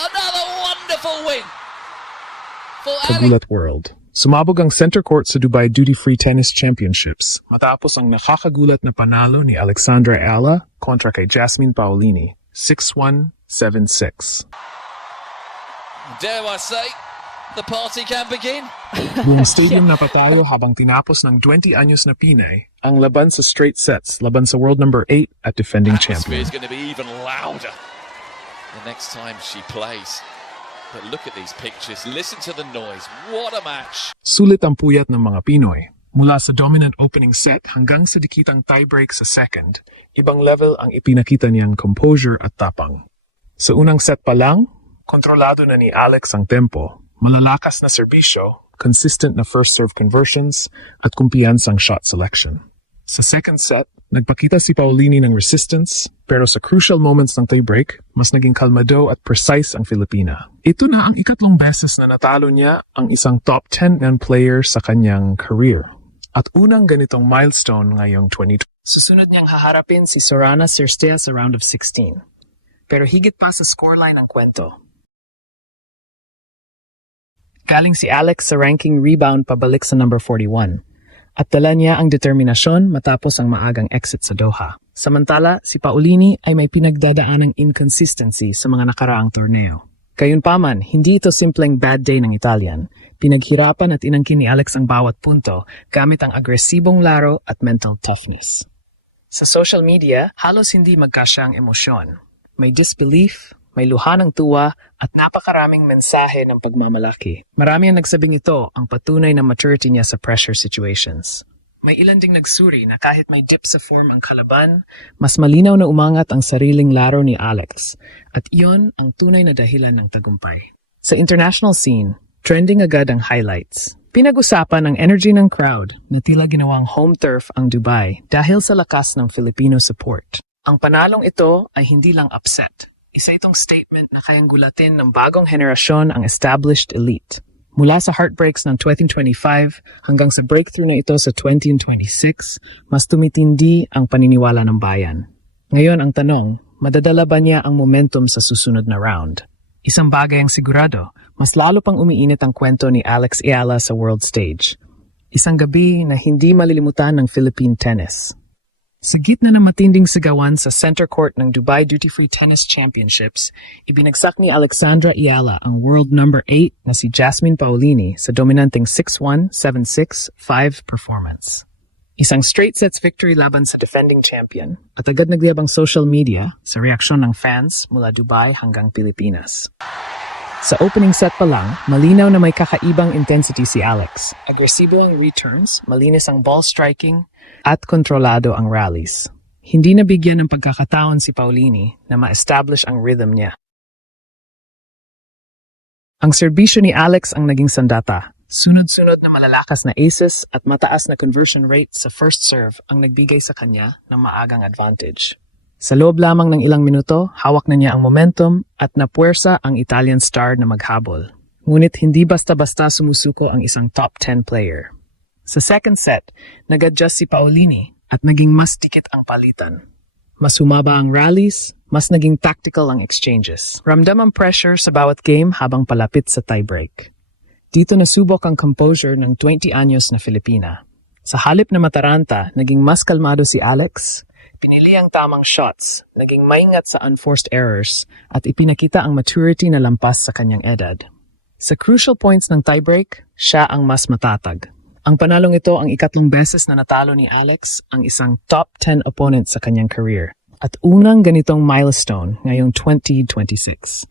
Another wonderful win for Alex. Kagulat World. Sumabog ang center court sa Dubai Duty Free Tennis Championships matapos ang nakakagulat na panalo ni Alexandra Ayala kontra kay Jasmine Paolini, 6-1, 7-6. Dare I say, the party can begin. Buong stadium napatayo habang tinapos ng 20 anyos na Pinay ang laban sa straight sets laban sa world number 8 at defending champion. Atmosphere is going to be even louder the next time she plays. But look at these pictures, listen to the noise, what a match! Sulit ang puyat ng mga Pinoy. Mula sa dominant opening set hanggang sa dikitang tiebreak sa second, ibang level ang ipinakita niyang composure at tapang. Sa unang set pa lang, kontrolado na ni Alex ang tempo, malalakas na serbisyo, consistent na first serve conversions, at kumpiyansang shot selection. Sa second set, nagpakita si Paolini ng resistance, pero sa crucial moments ng tiebreak, mas naging kalmado at precise ang Filipina. Ito na ang ikatlong beses na natalo niya ang isang top 10 player sa kanyang career. At unang ganitong milestone ngayong 2020. Susunod niyang haharapin si Sorana Cirstea sa round of 16. Pero higit pa sa scoreline ang kwento. Galing si Alex sa ranking rebound pabalik sa number 41. At dala niya ang determinasyon matapos ang maagang exit sa Doha. Samantala, si Paolini ay may pinagdadaanang inconsistency sa mga nakaraang torneo. Gayunpaman, hindi ito simpleng bad day ng Italian. Pinaghirapan at inangkin ni Alex ang bawat punto gamit ang agresibong laro at mental toughness. Sa social media, halos hindi magkasya ang emosyon. May disbelief, may luha ng tuwa at napakaraming mensahe ng pagmamalaki. Marami ang nagsabing ito ang patunay ng maturity niya sa pressure situations. May ilan ding nagsuri na kahit may dip sa form ang kalaban, mas malinaw na umangat ang sariling laro ni Alex at iyon ang tunay na dahilan ng tagumpay. Sa international scene, trending agad ang highlights. Pinag-usapan ang energy ng crowd na tila ginawang home turf ang Dubai dahil sa lakas ng Filipino support. Ang panalong ito ay hindi lang upset. Isa itong statement na kayang gulatin ng bagong henerasyon ang established elite. Mula sa heartbreaks ng 2025 hanggang sa breakthrough na ito sa 2026, mas tumitindi ang paniniwala ng bayan. Ngayon ang tanong, madadala ba niya ang momentum sa susunod na round? Isang bagay ang sigurado, mas lalo pang umiinit ang kwento ni Alex Ayala sa world stage. Isang gabi na hindi malilimutan ng Philippine tennis. Sa gitna ng matinding sigawan sa center court ng Dubai Duty Free Tennis Championships, ibinagsak ni Alexandra Ayala ang world number 8 na si Jasmine Paolini sa dominanteng 6-1, 7-6, 5 performance. Isang straight sets victory laban sa defending champion at agad nagliyabang social media sa reaksyon ng fans mula Dubai hanggang Pilipinas. Sa opening set pa lang, malinaw na may kakaibang intensity si Alex. Agresibo ang returns, malinis ang ball striking, at kontrolado ang rallies. Hindi nabigyan ng pagkakataon si Paolini na ma-establish ang rhythm niya. Ang serbisyo ni Alex ang naging sandata. Sunod-sunod na malalakas na aces at mataas na conversion rate sa first serve ang nagbigay sa kanya ng maagang advantage. Sa loob lamang ng ilang minuto, hawak na niya ang momentum at napuwersa ang Italian star na maghabol. Ngunit hindi basta-basta sumusuko ang isang top 10 player. Sa second set, nag-adjust si Paolini at naging mas dikit ang palitan. Mas humaba ang rallies, mas naging tactical ang exchanges. Ramdam ang pressure sa bawat game habang palapit sa tiebreak. Dito nasubok ang composure ng 20 anyos na Filipina. Sa halip na mataranta, naging mas kalmado si Alex, pinili ang tamang shots, naging maingat sa unforced errors, at ipinakita ang maturity na lampas sa kanyang edad. Sa crucial points ng tiebreak, siya ang mas matatag. Ang panalong ito ang ikatlong beses na natalo ni Alex ang isang top 10 opponent sa kanyang career at unang ganitong milestone ngayong 2026.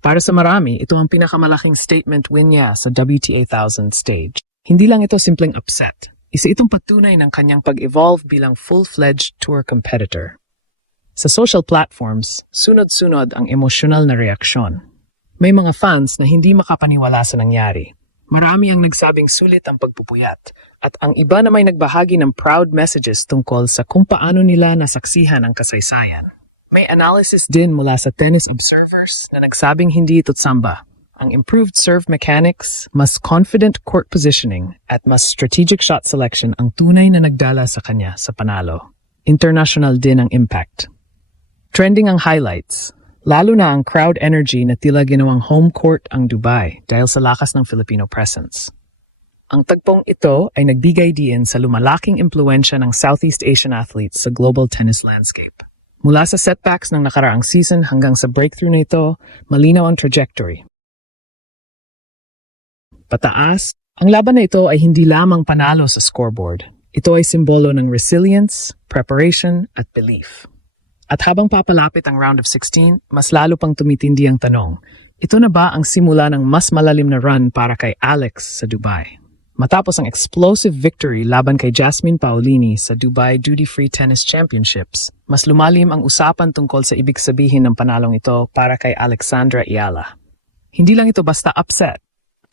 Para sa marami, ito ang pinakamalaking statement win niya sa WTA 1000 stage. Hindi lang ito simpleng upset. Isa itong patunay ng kanyang pag-evolve bilang full-fledged tour competitor. Sa social platforms, sunod-sunod ang emosyonal na reaksyon. May mga fans na hindi makapaniwala sa nangyari. Marami ang nagsabing sulit ang pagpupuyat at ang iba na may nagbahagi ng proud messages tungkol sa kung paano nila nasaksihan ang kasaysayan. May analysis din mula sa tennis observers na nagsabing hindi ito tsamba. Ang improved serve mechanics, mas confident court positioning at mas strategic shot selection ang tunay na nagdala sa kanya sa panalo. International din ang impact. Trending ang highlights. Lalo na ang crowd energy na tila ginawang home court ang Dubai dahil sa lakas ng Filipino presence. Ang tagpong ito ay nagbigay diin sa lumalaking impluensya ng Southeast Asian athletes sa global tennis landscape. Mula sa setbacks ng nakaraang season hanggang sa breakthrough na ito, malinaw ang trajectory. Pataas, ang laban na ito ay hindi lamang panalo sa scoreboard. Ito ay simbolo ng resilience, preparation, at belief. At habang papalapit ang round of 16, mas lalo pang tumitindi ang tanong, ito na ba ang simula ng mas malalim na run para kay Alex sa Dubai? Matapos ang explosive victory laban kay Jasmine Paolini sa Dubai Duty Free Tennis Championships, mas lumalim ang usapan tungkol sa ibig sabihin ng panalong ito para kay Alexandra Ayala. Hindi lang ito basta upset.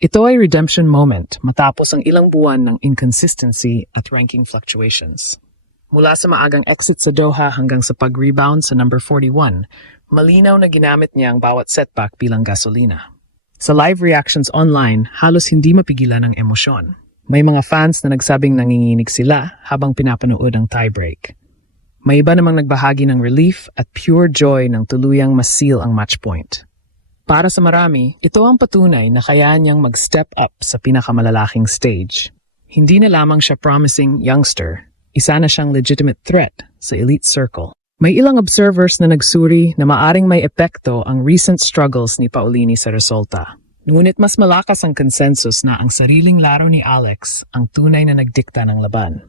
Ito ay redemption moment matapos ang ilang buwan ng inconsistency at ranking fluctuations. Mula sa maagang exit sa Doha hanggang sa pag-rebound sa number 41, malinaw na ginamit niya ang bawat setback bilang gasolina. Sa live reactions online, halos hindi mapigilan ang emosyon. May mga fans na nagsabing nanginginig sila habang pinapanood ang tiebreak. May iba namang nagbahagi ng relief at pure joy ng tuluyang masil ang match point. Para sa marami, ito ang patunay na kaya niyang mag-step up sa pinakamalalaking stage. Hindi na lamang siya promising youngster, isa na siyang legitimate threat sa elite circle. May ilang observers na nagsuri na maaring may epekto ang recent struggles ni Paolini sa resulta. Ngunit mas malakas ang consensus na ang sariling laro ni Alex ang tunay na nagdikta ng laban.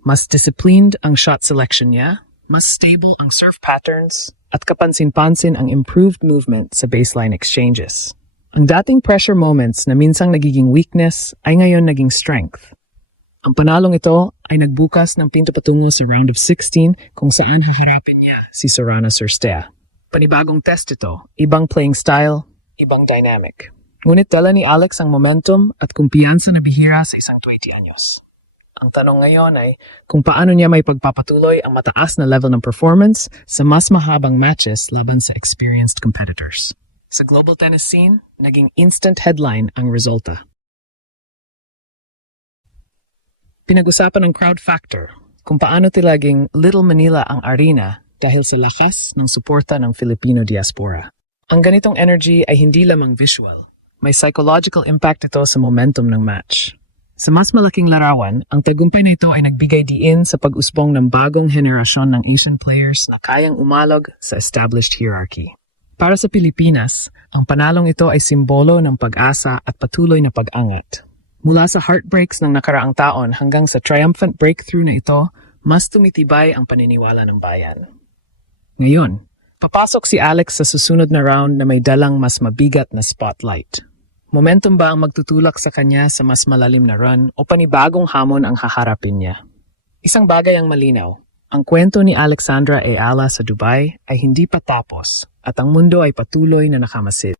Mas disciplined ang shot selection niya, mas stable ang serve patterns, at kapansin-pansin ang improved movement sa baseline exchanges. Ang dating pressure moments na minsang nagiging weakness ay ngayon naging strength. Ang panalong ito ay nagbukas ng pinto patungo sa round of 16 kung saan haharapin niya si Sorana Cirstea. Panibagong test ito, ibang playing style, ibang dynamic. Ngunit dala ni Alex ang momentum at kumpiyansa na bihira sa isang 20 anyos. Ang tanong ngayon ay kung paano niya may pagpapatuloy ang mataas na level ng performance sa mas mahabang matches laban sa experienced competitors. Sa global tennis scene, naging instant headline ang resulta. Pinag-usapan ng crowd factor kung paano tilaging Little Manila ang arena dahil sa lakas ng suporta ng Filipino diaspora. Ang ganitong energy ay hindi lamang visual. May psychological impact ito sa momentum ng match. Sa mas malaking larawan, ang tagumpay na ito ay nagbigay diin sa pag-usbong ng bagong henerasyon ng Asian players na kayang umalog sa established hierarchy. Para sa Pilipinas, ang panalong ito ay simbolo ng pag-asa at patuloy na pag-angat. Mula sa heartbreaks ng nakaraang taon hanggang sa triumphant breakthrough na ito, mas tumitibay ang paniniwala ng bayan. Ngayon, papasok si Alex sa susunod na round na may dalang mas mabigat na spotlight. Momentum ba ang magtutulak sa kanya sa mas malalim na run o panibagong hamon ang haharapin niya? Isang bagay ang malinaw, ang kwento ni Alexandra Ayala sa Dubai ay hindi pa tapos at ang mundo ay patuloy na nakamasid.